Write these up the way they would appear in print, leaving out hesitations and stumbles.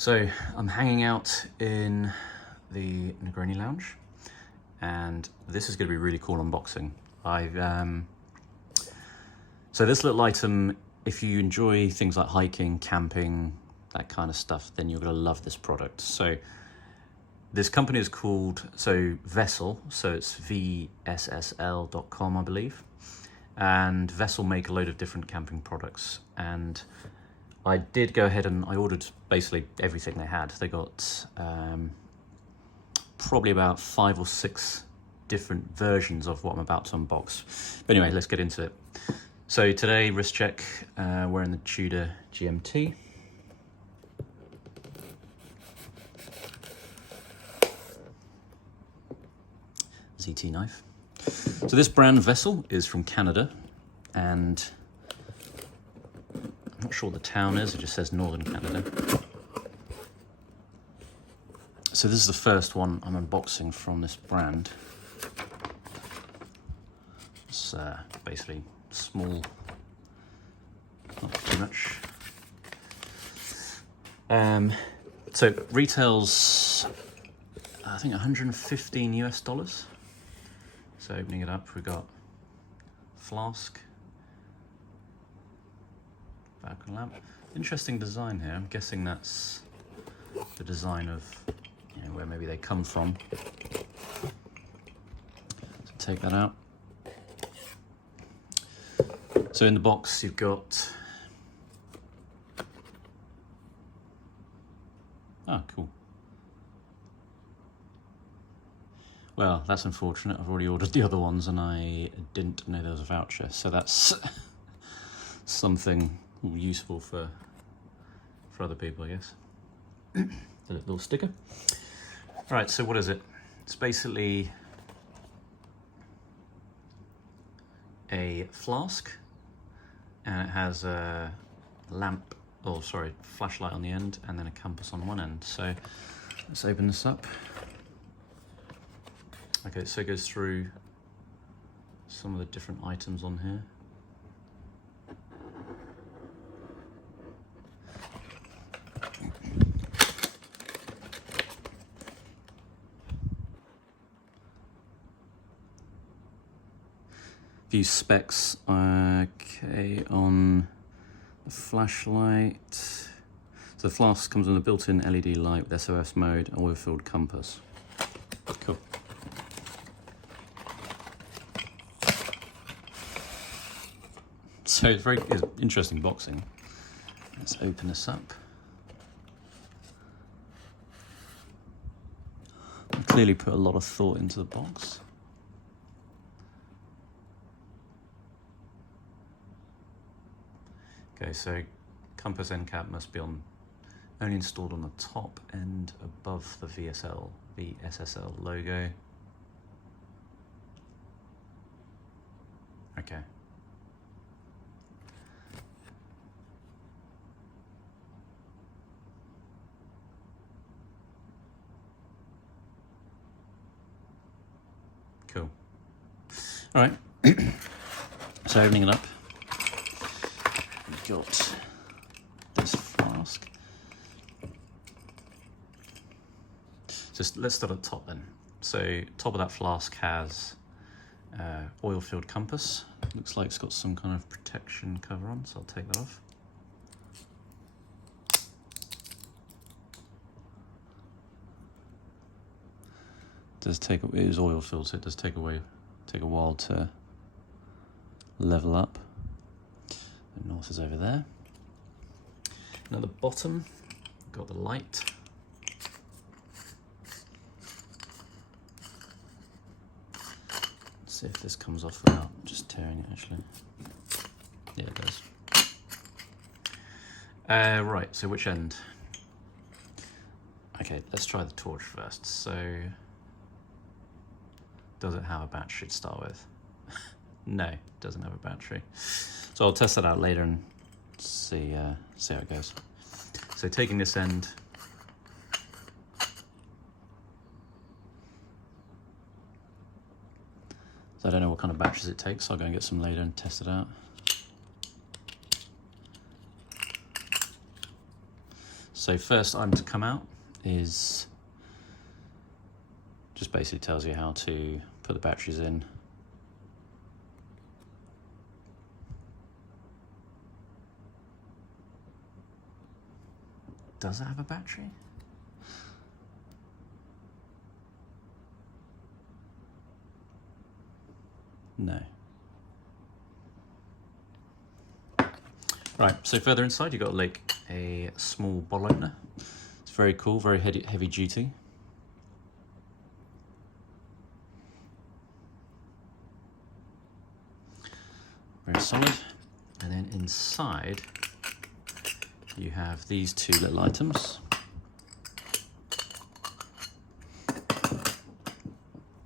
So I'm hanging out in the Negroni lounge, and this is going to be a really cool unboxing. So this little item, if you enjoy things like hiking, camping, that kind of stuff, then you're going to love this product. So this company is called Vssl, so it's vssl.com, I believe. And Vssl make a load of different camping products, and I did go ahead and I ordered basically everything they had. They got probably about 5 or 6 different versions of what I'm about to unbox. But anyway, let's get into it. So today, wrist check, wearing the Tudor GMT. ZT knife. So this brand Vssl is from Canada, and I'm not sure what the town is, it just says Northern Canada. So this is the first one I'm unboxing from this brand. It's basically small, not too much. So it retails, I think, 115 US dollars. So opening it up, we've got flask, balcony lamp. Interesting design here. I'm guessing that's the design of, you know, where maybe they come from. So take that out. So in the box you've got, cool. Well, that's unfortunate. I've already ordered the other ones and I didn't know there was a voucher. So that's something useful for other people, I guess. A little sticker. All right, so what is it? It's basically a flask, and it has a lamp, flashlight on the end, and then a compass on one end. So let's open this up. Okay, so it goes through some of the different items on here. Few specs, okay, on the flashlight. So the flask comes with a built-in LED light with SOS mode, oil-filled compass. Cool. So it's it's interesting boxing. Let's open this up. I clearly put a lot of thought into the box. Okay, so compass end cap must be only installed on the top and above the Vssl logo. Okay. Cool. All right. So opening it up, we've got this flask. Just let's start at the top then. So top of that flask has oil-filled compass. Looks like it's got some kind of protection cover on, so I'll take that off. It is oil filled, so it does take a while to level up. The north is over there. And at the bottom, we've got the light. Let's see if this comes off without just tearing it, actually. Yeah, it does. Right, so which end? Okay, let's try the torch first. So, does it have a battery to start with? No, it doesn't have a battery. So I'll test that out later and see how it goes. So taking this end, so I don't know what kind of batteries it takes, so I'll go and get some later and test it out. So first item to come out is just basically tells you how to put the batteries in. Does it have a battery? No. Right, so further inside you've got like a small bottle opener. It's very cool, very heavy duty. Very solid. And then inside you have these two little items,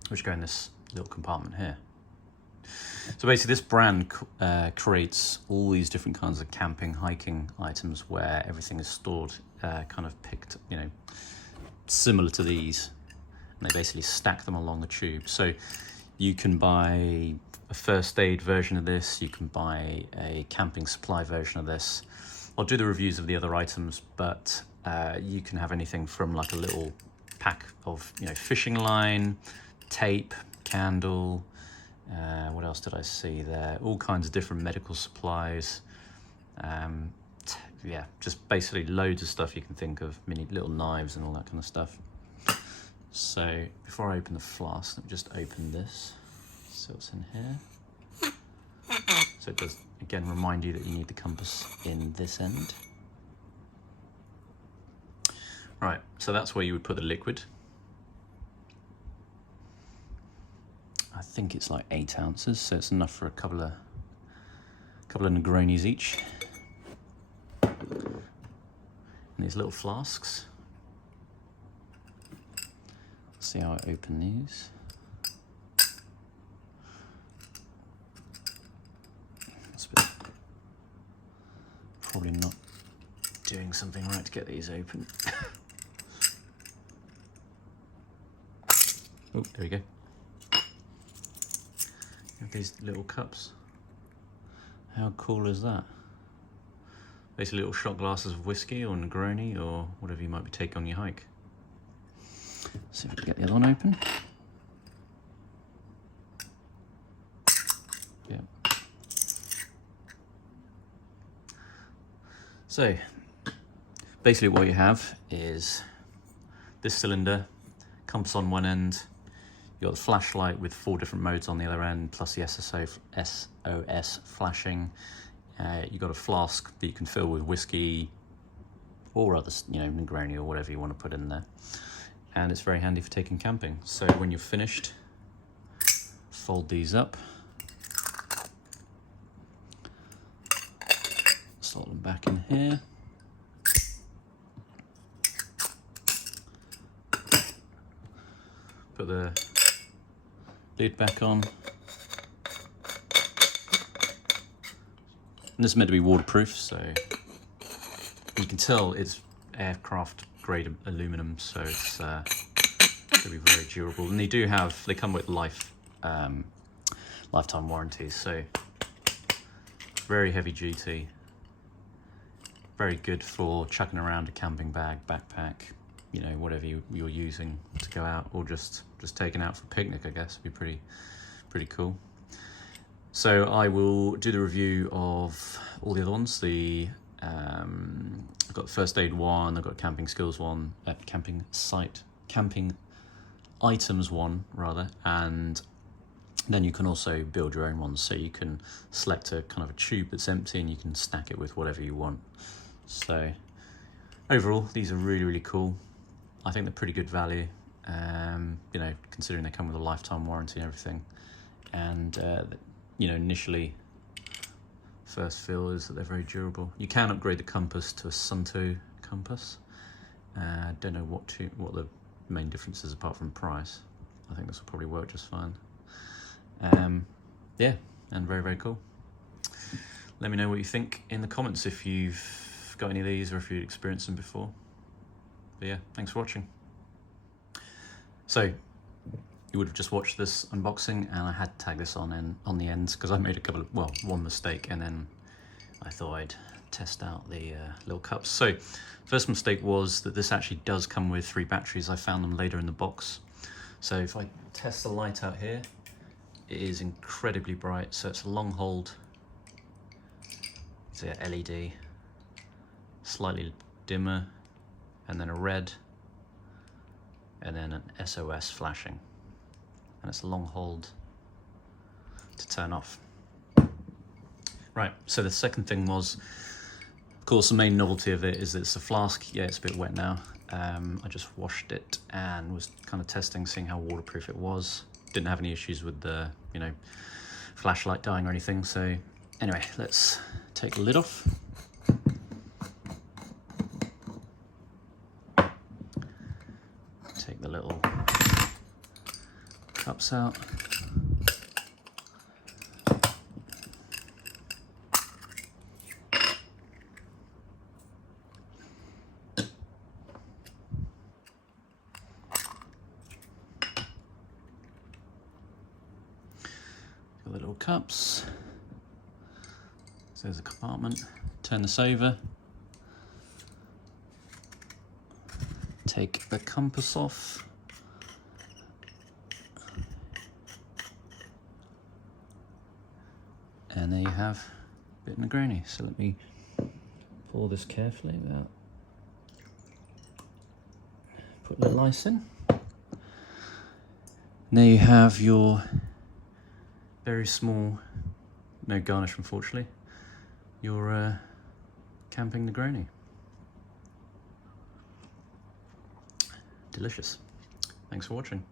which go in this little compartment here. So basically this brand creates all these different kinds of camping, hiking items where everything is stored kind of picked, you know, similar to these. And they basically stack them along the tube. So you can buy a first aid version of this, you can buy a camping supply version of this. I'll do the reviews of the other items, but you can have anything from like a little pack of, you know, fishing line, tape, candle, what else did I see there? All kinds of different medical supplies. Yeah, just basically loads of stuff you can think of, mini little knives and all that kind of stuff. So before I open the flask, let me just open this. So what's in here? So it does, again, remind you that you need the compass in this end. Right, so that's where you would put the liquid. I think it's like 8 ounces, so it's enough for a couple of Negronis each. And these little flasks. Let's see how I open these. Probably not doing something right to get these open. Oh, there we go. You have these little cups. How cool is that? Basically little shot glasses of whiskey or Negroni or whatever you might be taking on your hike. Let's see if we can get the other one open. Yeah. So, basically what you have is this cylinder, compass on one end, you've got the flashlight with 4 different modes on the other end, plus the SOS flashing. You've got a flask that you can fill with whiskey or other, you know, Negroni or whatever you want to put in there. And it's very handy for taking camping. So when you're finished, fold these up, slot them back in here. Put the lid back on. And this is meant to be waterproof, so you can tell it's aircraft grade aluminum, so it's going to be very durable. And they come with lifetime warranties, so very heavy duty, very good for chucking around a camping bag, backpack, you know, whatever you're using to go out, or just taking out for a picnic, I guess would be pretty cool. So I will do the review of all the other ones. I've got first aid one, I've got camping skills one, camping items one rather, and then you can also build your own ones. So you can select a kind of a tube that's empty and you can stack it with whatever you want. So overall, these are really cool. I think they're pretty good value, you know, considering they come with a lifetime warranty and everything. And you know, initially, first feel is that they're very durable. You can upgrade the compass to a Sunto compass. Don't know what the main difference is apart from price. I think this will probably work just fine. Yeah, and very cool. Let me know what you think in the comments if you've got any of these or if you've experienced them before. But yeah, thanks for watching. So, you would have just watched this unboxing, and I had to tag this on the ends because I made one mistake, and then I thought I'd test out the little cups. So first mistake was that this actually does come with 3 batteries. I found them later in the box. So if I test the light out here, it is incredibly bright. So it's a long hold. It's a LED, slightly dimmer, and then a red, and then an SOS flashing. And it's a long hold to turn off. Right, so the second thing was, of course, the main novelty of it is that it's a flask. Yeah, it's a bit wet now. I just washed it and was kind of testing, seeing how waterproof it was. Didn't have any issues with the, flashlight dying or anything. So anyway, let's take the lid off. Take the little cups out. The little cups. So there's a compartment. Turn this over. Take the compass off. And there you have a bit of Negroni. So let me pour this carefully without putting the little ice in. And there you have your very small, no garnish unfortunately, your camping Negroni. Delicious. Thanks for watching.